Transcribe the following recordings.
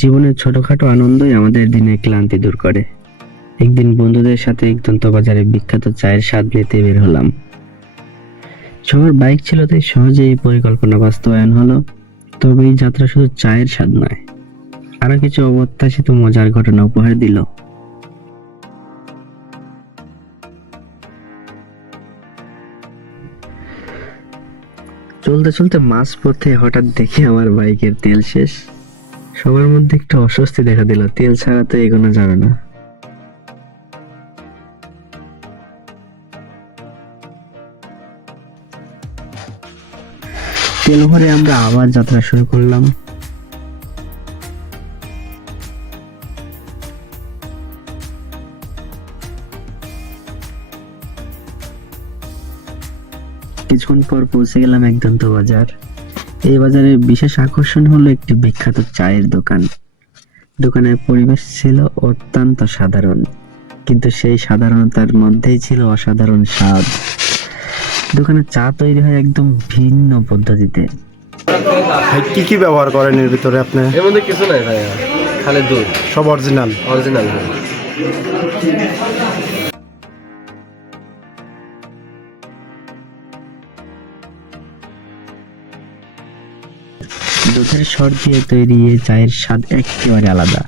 জীবনের ছোটখাটো আনন্দই আমাদের দিনের ক্লান্তি দূর করে। একদিন বন্ধুদের সাথে একদন্ত বাজারে বিখ্যাত চায়ের স্বাদ নিতে বের হলাম। সবার বাইক ছিল, তাই সহজেই এই পরিকল্পনা বাস্তবায়ন হলো। তবে এই যাত্রা শুধু চায়ের স্বাদ নয়, আরো কিছু অপ্রত্যাশিত মজার ঘটনা উপহার দিল। চলতে চলতে মাঝপথে হঠাৎ দেখি আমার বাইকের তেল শেষ। সবার মধ্যে একটু অস্বস্তি দেখা দিল, তেল ছাড়া তো এগোনো যাবে না। তেল ভরে আমরা আবার যাত্রা শুরু করলাম। কিছুক্ষণ পর পৌঁছে গেলাম একদন্ত বাজার। এই বাজারের বিশেষ আকর্ষণ হলো একটি বিখ্যাত চায়ের দোকান। দোকানের পরিবেশ ছিল অত্যন্ত সাধারণ, কিন্তু সেই সাধারণতার মধ্যেই ছিল অসাধারণ স্বাদ। দোকানে চা তৈরি হয় একদম ভিন্ন পদ্ধতিতে। ভাই কি কি ব্যবহার করেন এর ভিতরে আপনি? এর মধ্যে কিছু নাই ভাইয়া, খালি দুধ, সব অরিজিনাল? অরিজিনাল দুধ। দুধের স্বর দিয়ে তৈরি এই চায়ের স্বাদ একেবারে আলাদা।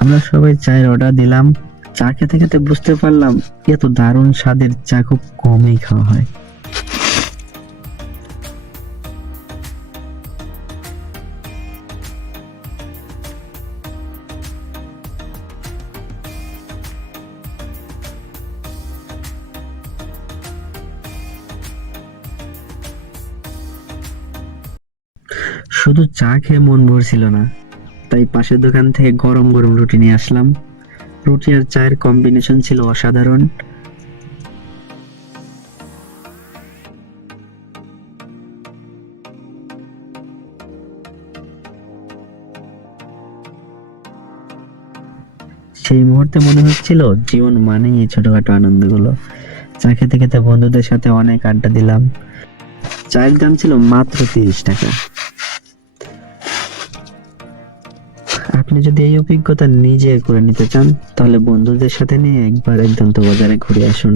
আমরা সবাই চায়ের অর্ডার দিলাম। চা খেতে খেতে বুঝতে পারলাম এত দারুণ স্বাদের চা খুব কমই খাওয়া হয়। শুধু চা খেয়ে মন ভরছিল না, তাই পাশের দোকান থেকে গরম গরম রুটি নিয়ে আসলাম। রুটি আর চায়ের কম্বিনেশন ছিল অসাধারণ। সেই মুহূর্তে মনে হচ্ছিল জীবন মানেই এই ছোটখাটো আনন্দগুলো। চা খেতে খেতে বন্ধুদের সাথে অনেক আড্ডা দিলাম। চায়ের দাম ছিল মাত্র 30 টাকা। আপনি যদি এই অভিজ্ঞতা নিজে করে নিতে চান, তাহলে বন্ধুদের সাথে নিয়ে একবার একদন্ত বাজারে ঘুরে আসুন।